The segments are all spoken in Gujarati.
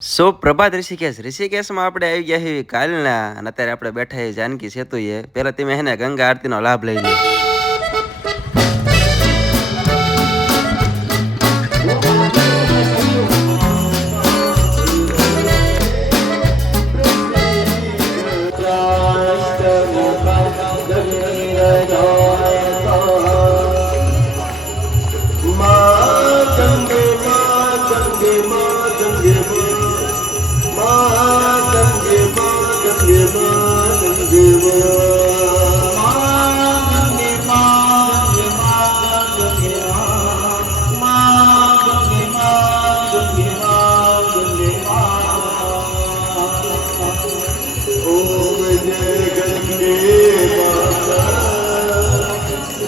સો પ્રભાત ઋષિકેશ, ઋષિકેશમાં આપણે આવી ગયા છીએ કાલના, અને અત્યારે આપણે બેઠા છીએ જાનકી સેતુએ. પહેલાં તમે એને ગંગા આરતીનો લાભ લઈ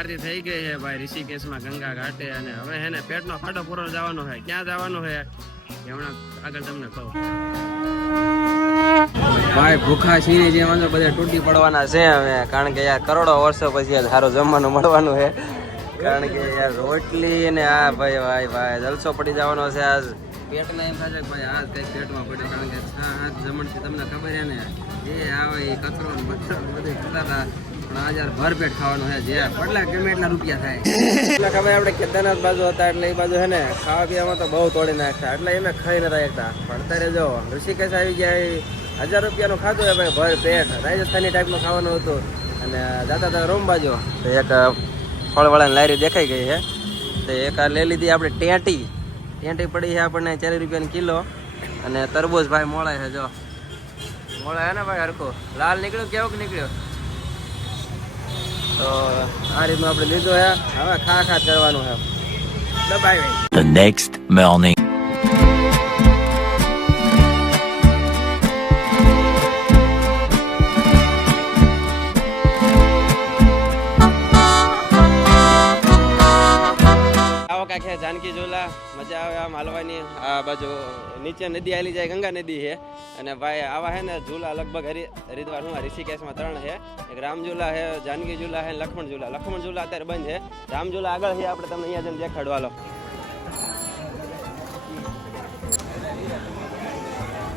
આરતી થઈ ગઈ છે ભાઈ ઋષિકેશમાં ગંગા ઘાટે અને હવે હે ને પેટનો ફાટો પૂરો જવાનો છે. ક્યાં જવાનું છે? હમણાં આગળ તમને કહું. ભાઈ, ભૂખા છીએ જે વાંધો, બધા તૂટી પડવાના છે હવે. કારણ કે યાર કરોડો વર્ષો પછી આ સારું જમવાનું મળવાનું છે. કારણ કે યાર રોટલી ને આ ભાઈ ભાઈ ભાઈ, જલસો પડી જવાનો છે આજ. પેટમાં એમ થાય ભાઈ, આજ કઈ પેટમાં પડે કારણ કે હાથ જમણથી તમને ખબર છે ને જે આવે એ કચરો બધું હતા. પણ આજ યાર ભરપેટ ખાવાનું છે જે ને ખાવા પીવામાં બહુ તોડી નાખતા. એટલે એમે ખાઈ નતા અત્યારે જો ઋષિકેશ આવી ગયા હજાર રૂપિયાનું ખાધું છે ભાઈ ભર પેટ ખાવાનું હતું. અને દાદા હતા રૂમ બાજુ તો એક ફળવાળાની લારી દેખાઈ ગઈ છે. તો એક આ લઈ લીધી આપણે ટેટી. ટેટી પડી છે આપણને ચાલીસ રૂપિયાની કિલો. અને તરબૂજ ભાઈ મોળે છે, જો. મોળે છે ને ભાઈ હરખું. લાલ નીકળ્યો કેવું નીકળ્યું? તો આ રીતનું આપણે લીધું છે હવે ખા ખા કરવાનું છે દબાઈ The next morning. મજા આવે આમ હાલવાની. આ બાજુ નીચે નદી આલી જાય ગંગા નદી છે. અને ભાઈ આવા છે ને, ઝૂલા લગભગ હરી, હરિદ્વાર હું ઋષિકેશમાં ત્રણ છે. એક રામ ઝૂલા છે, જાનકી ઝૂલા છે, લક્ષ્મણ ઝૂલા. લક્ષ્મણ ઝૂલા અત્યારે બંધ છે. રામ ઝૂલા આગળ છે, આપણે તમને અહીંયા જઈને દેખાડવા લો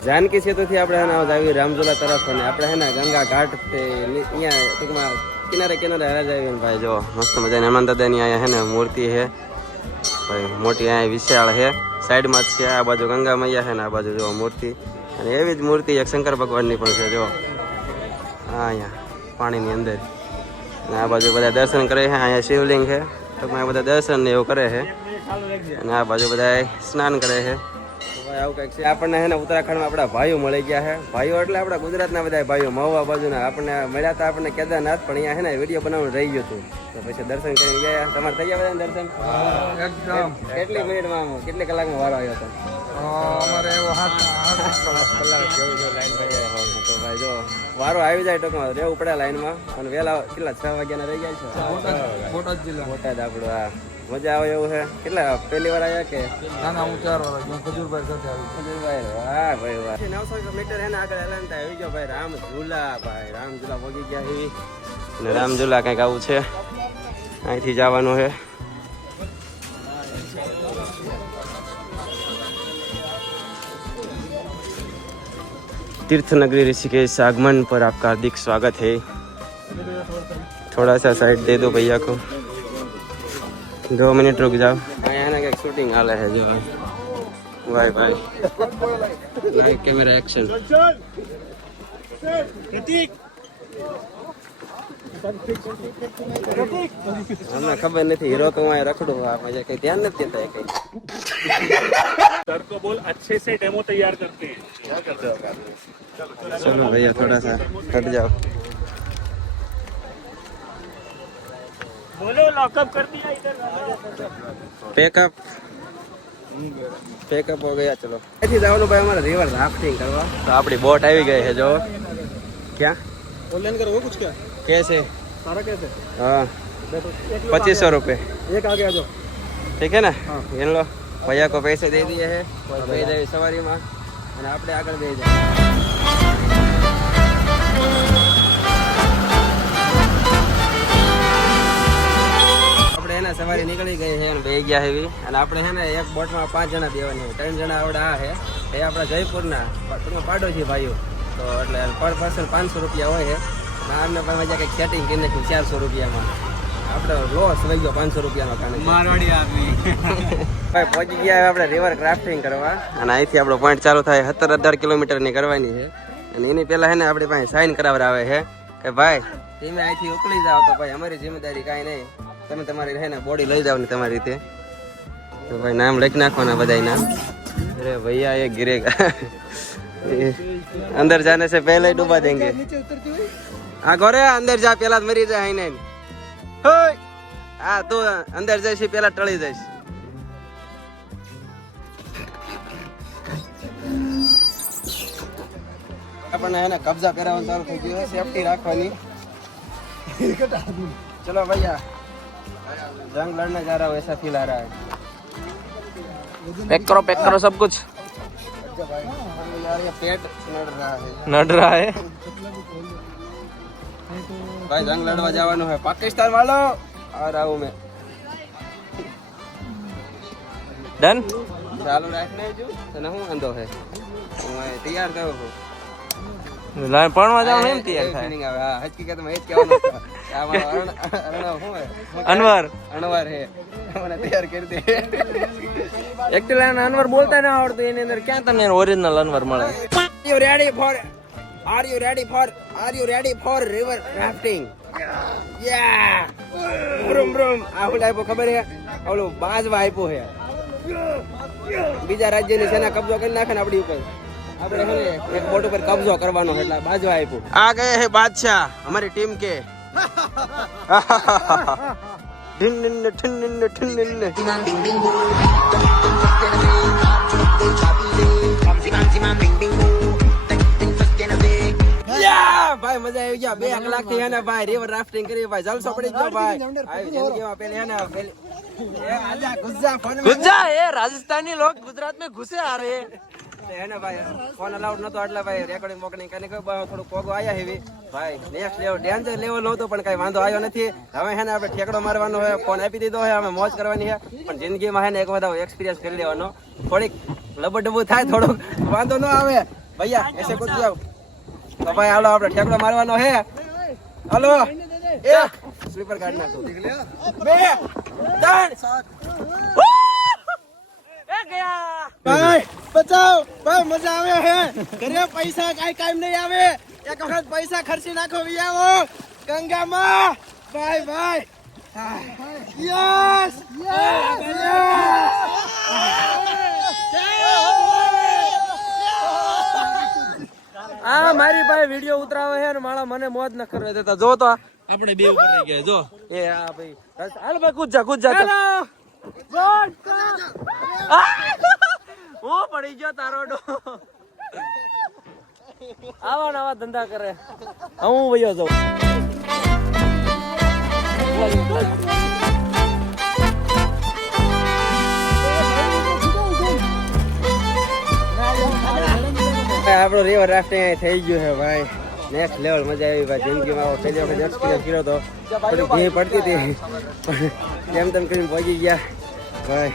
જાનકી સેતુથી આપણે હે ને, આવી રામઝુલા તરફ અને આપણે હે ને, ગંગા ઘાટ અહીંયા ટૂંકમાં કિનારે કિનારે હરા જાવી ભાઈ જો, મસ્ત મજાની હનુમાન દાદાની અહીંયા હે ને, મૂર્તિ છે. ભાઈ, મોટી અહીંયા વિશાળ છે સાઈડમાં જ છે, આ બાજુ ગંગા મૈયા છે ને આ બાજુ જો મૂર્તિ. અને એવી જ મૂર્તિ એક શંકર ભગવાનની પણ છે, જો. હા અહીંયા, પાણીની અંદર. અને આ બાજુ બધા દર્શન કરે છે અહીંયા શિવલિંગ છે ટૂંકમાં બધા દર્શન ને એવું કરે છે અને આ બાજુ બધા સ્નાન કરે છે આવું કંઈક છે. આપણને હે ને ઉત્તરાખંડમાં આપણા ભાઈઓ મળી ગયા છે. ભાઈઓ એટલે આપણા ગુજરાતના બધા ભાઈઓ મહુવા બાજુના. આપણને મળ્યા હતા આપણને કેદારનાથ પણ અહીંયા હે ને વીડિયો બનાવવાનું રહી ગયું હતું. તો પછી દર્શન કરી ગયા તમારે થઈ ગયા બધા દર્શન? એકદમ. કેટલી મિનિટમાં કેટલી કલાકમાં વારો આવ્યો હતો? અમારે એવો હાથ હાથ કલાક જેવું જો લાઈન તો ભાઈ જો વારો આવી જાય ટૂંકમાં. રહેવું પડે લાઈનમાં. અને વહેલા કેટલા? છ વાગ્યાના રહી ગયા છે? બોટાદ જિલ્લા. બોટાદ આપણું આ મજા આવે એવું છે કેટલા પહેલી વાર આવ્યા કે ના ના હું ચાર વાર હું ખજૂરભાઈ સાથે આવી ખજૂરભાઈ, વાહ ભાઈ વાહ. નવસો મીટર એને આગળ હલાવતા આવી ગયો ભાઈ રામ ઝૂલા ભાઈ રામ ઝૂલા પહોંચી ગયા છે અને રામ ઝૂલા કંઈક આવું છે અહીંથી જવાનું છે तीर्थनगरी ऋषिकेश आगमन पर आपका हार्दिक स्वागत है थोड़ा सा साइड दे दो भैया को दो मिनट रुक जाओ यहाँ ना एक शूटिंग हाल है जो भाई भाई लाइव कैमरा एक्शन અમને ખબર નથી હીરો તો હું રખડું આપણે જે કઈ ધ્યાન નથી દેતા એ કઈ सर को बोल अच्छे से डेमो तैयार करते हैं क्या करते हो चलो भैया थोड़ा सा हट जाओ बोलो लॉकअप कर दिया इधर પેકઅપ પેકઅપ હો ગયા ચલો અહીંથી જવાનું ભાઈ અમારે રિવર રાફ્ટિંગ કરવા તો આપણી બોટ આવી ગઈ છે જો ક્યાં ऑनलाइन करोगे कुछ क्या कैसे सारा कैसे हाँ एक पच्चीस सौ रुपये एक आगे आ जाओ ठीक है ना इन लो भैया को पैसे दे दिए हैं બે જાય સવારીમાં અને આપણે આગળ બે જાય બધા સવારે નીકળી ગઈ છે અને બે ગયા હેવી અને આપણે છે ને એક બોટમાં પાંચ જણા દેવાની ત્રણ જણા આવડે આ છે. એ આપણા જયપુરના ટૂંકમાં પાડોશી ભાઈઓ. તો એટલે પર પર્સન પાંચસો રૂપિયા હોય છે. આમને પણ મજા કંઈક સેટિંગ કરી નાખ્યું ચારસો રૂપિયામાં. આપણે લોસ થઈ ગયો પાંચસો રૂપિયાનો કાને મારવાડી આપી ભાઈ પહોંચી ગયા આપણે રિવર ક્રાફ્ટિંગ કરવા. અને અહીંથી આપણો પોઈન્ટ ચાલુ થાય સત્તર અઢાર કિલોમીટરની કરવાની છે. અને એની પહેલાં છે ને આપણી પાસે સાઇન કરાવવા આવે છે કે ભાઈ ધીમે અહીંથી ઉકળી જાઓ તો ભાઈ અમારી જિમ્મેદારી કાંઈ નહીં. તમે તમારી રહે ને બોડી લઈ જાવ ને તમારી રીતે. તો ભાઈ નામ લખી નાખવાના બધા નામ. અરે ભૈયા એ ગિરે અંદર જાને છે પહેલે ડૂબા દેંગે. આ ઘરે અંદર જા પેલા જ મરી જાય આઈને. હોય હા તો અંદર જઈશ પેલા ટળી જઈશ આપણને એને કબજા કરાવવાનું ચાલુ થઈ ગયું સેફટી રાખવાની. ચલો ભૈયા. जंग लड़ने जा रहा हूँ ऐसा फील आ रहा है पैक करो पैक करो सब कुछ यार ये पेट नड़ रहा है नड रहा है ભાઈ જંગ લડવા જવાનું છે પાકિસ્તાન વાળો આ રહું મેં डन ચાલુ રાખને જો તને હું વાંધો છે હું અહીં તૈયાર થયો છું પણવા જવાનું એમ એવી તૈયાર થાય feeling આવે હા હકીકતમાં એ જ કહેવાનું અનવર. અનવર હે. મને તૈયાર કરી દે. એકલા અનવર બોલતા ના આવડતું એની અંદર ક્યાં તમને ઓરિજિનલ અનવર મળે? You ready for are you ready for are you ready for river rafting યા બ્રુમ બ્રુમ આહુલ આપ્યો ખબર હે? ઓલું બાજવા આપ્યો હે. બીજા રાજ્યની સેના કબજો કરી નાખે ને આપણી ઉપર. આપણે એક બોટ ઉપર કબજો કરવાનો એટલે બાજવા આપ્યું આ કહે હે બાદશાહ? અમારી ટીમ કે. ઢીન ઠીન ઠીન ભાઈ મજા આવી ગયા. બે કલાકથી ને ભાઈ રીવર રાફ્ટિંગ કરી ભાઈ. જલસો પડી ગયો ભાઈ. ગુજરા એ રાજસ્થાની લોક ગુજરાત મેં ઘુસે આ રહે એને ભાઈ? ફોન અલાઉડ નતો એટલે ભાઈ રેકોર્ડિંગ મોકડિંગ કરીને કહ્યું થોડું આવ્યા હેવી. ભાઈ નેક્સ્ટ લેવલ ડેન્જર લેવલ નહોતો પણ કઈ વાંધો આવ્યો નથી. હવે હે આપણે ઠેકડો મારવાનો હોય ફોન આપી દીધો હોય અમે મોજ કરવાની છે. પણ જિંદગીમાં હે ને એક વધારે એક્સપિરિયન્સ કરી લેવાનો. થોડીક લબડબુ થાય થોડુંક વાંધો ન આવે. ભૈયા એસે કુદ જાવ? તો ભાઈ હાલો આપણે ઠેકડો મારવાનો હે. હાલો એક સ્લીપર કાર્ડ નાખો. ગયા. ભાઈ બચાવ ભાઈ મજા આવે હે. ઘરે પૈસા કાઈ કામ નહીં આવે. એક વખત પૈસા ખર્ચી નાખો વિયાવો. ગંગામાં. ભાઈ ભાઈ. યસ આ મારી પાસે વીડિયો ઉતરાવે છે ને મારા મને મોજ ન કરવા દેતા જો તો આપણે બે ઉપર રહી ગયા જો. એ આ ભાઈ. હાલ ભાઈ કૂદ જા કૂદ જા તો. આ! હું પડી ગયો તારો ડો. આવા ને આવા ધંધા કરે. હું વયો જાઉં. આપણો રિવર રાફ્ટિંગ થઈ ગયું છે ભાઈ. નેક્સ્ટ લેવલ મજા આવી ભાઈ. જિંદગીમાં આવો પહેલી વખત એક્સપિરિયન્સ કર્યો તો. થોડી ભીડ પડતી હતી. પણ જેમ તેમ કરીને પહોંચી ગયા ભાઈ.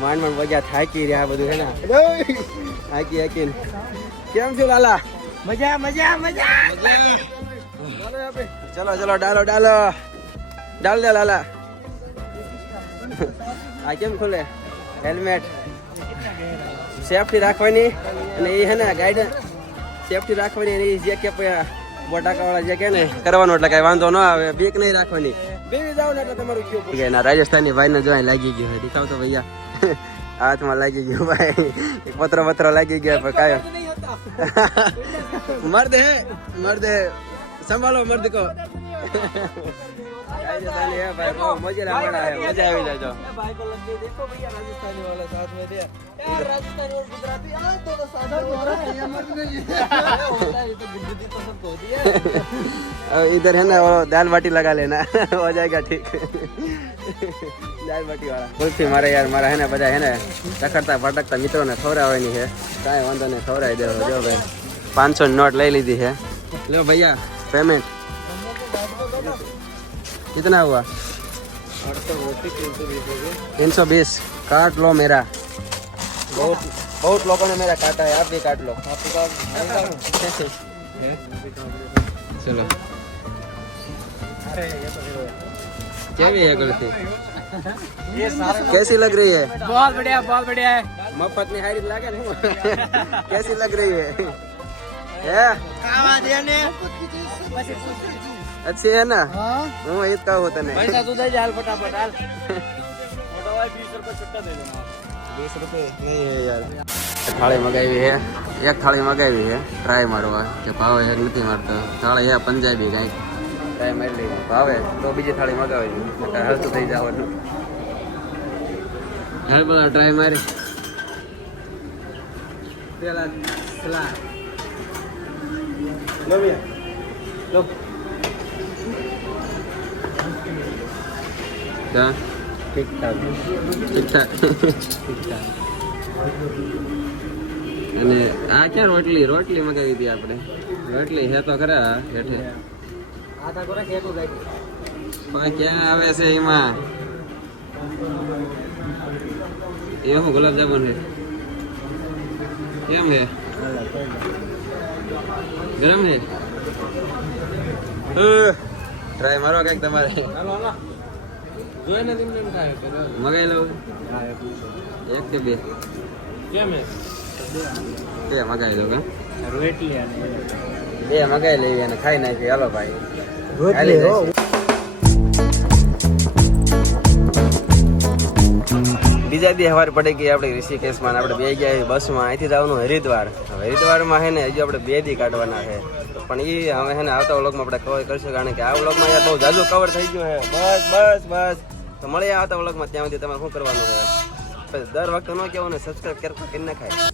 માંડ માંડ પહોંચ્યા થાકી રહ્યા બધું હે ને? થાકી થાકીને. કેમ છો લાલા? મજા મજા મજા! ચલો ચલો ડાલો ડાલો. ડાલ દે લાલા. આ કેમ ખુલે? હેલ્મેટ સેફટી રાખવાની અને એ હે ને ગાઈડ સેફટી રાખવાની અને એ જે કે બોટાકાવાળા જે કે ને કરવાનું એટલે કઈ વાંધો ન આવે. બીક નહીં રાખવાની. બેવી જાવ ને એટલે તમારું ક્યુ પૂરી ના રાજસ્થાની ભાઈને જો લાગી ગયું હોય. દેખાવ તો ભૈયા. હાથમાં લાગી ગયું ભાઈ. એક પત્ર પત્ર લાગી ગયા પણ કાયો મર્દ હે મર્દ હે. સંભાળો મર્દ કો. રાજસ્થાની હે ભાઈ બહુ મજા મજા મજા આવી જાય જો भाई को लग गई देखो भैया राजस्थानी वाला साथ में दे यार राजस्थानी और गुजराती यार तो तो साथ में हो रहा है ये मत नहीं होता है ये तो गुजराती तो सबको होती है अब इधर है ना वो दाल बाटी लगा लेना हो जाएगा ठीक દાલ બાટી વાળા ભૂલથી મારે યાર મારા હે ને બધા હે ને રખડતા ભટકતા મિત્રોને ખવડાવવાની છે કાંઈ વાંધો નહીં ખવડાવી દેવો જો ભાઈ પાંચસો નોટ લઈ લીધી છે લો ભૈયા પેમેન્ટ कितना हुआ? तीन सौ बीस। काट लो मेरा। बहुत बहुत लोगों ने मेरा काटा है आप भी काट लो। चलो। क्या भी है गलती? कैसी लग रही है? बहुत बढ़िया बहुत बढ़िया है। मफत में हारी लागे कैसी लग रही है? है? अच्छी है ना હું એ જ કહું તને पैसा तू दे हाल फटाफट हाल વીસ રૂપિયા નહીં હે યાર થાળી મગાવી હે એક થાળી મગાવી હે ટ્રાય મારવા કે ભાવે એક નથી મારતો થાળી હે પંજાબી કાંઈક ટ્રાય મારી લઈ ભાવે તો બીજી થાળી મગાવી હલતું થઈ જવાનું હાલ બધા ટ્રાય મારી પેલા પેલા લો લો કા ઠીકઠાક ઠીકઠાક ઠીકઠાક અને આ ક્યાં રોટલી? રોટલી મગાવી હતી આપણે. રોટલી હે તો ખરા હેઠે. પણ ક્યાં આવે છે એમાં? એ હું ગુલાબજાંબુ છે? કેમ હે ગરમ છે? ટ્રાય મારો કંઈક તમારે. મગાઈ લઉં. એક કે બે. કેમ બે કા રોટલી અને બે મગાઈ લઈએ અને ખાઈ નાખી. હાલો ભાઈ. બીજા દી સવાર પડી ગઈ આપણે ઋષિકેશમાં આપણે બે ગયા છીએ બસમાં. અહીંથી જવાનું હરિદ્વાર. હવે હરિદ્વારમાં છે ને હજુ આપણે બે દી કાઢવાના છે. પણ એ હવે હે ને આવતા વ્લોગમાં આપણે કવર કરશું કારણ કે આ વ્લોગમાં યાર બહુ જાજુ કવર થઈ ગયું છે. બસ બસ બસ. તો મળીએ આવતા વ્લોગમાં ત્યાં સુધી તમારે શું કરવાનું છે? દર વખતે ન કહેવાનું સબસ્ક્રાઈબ કરી નાખાય.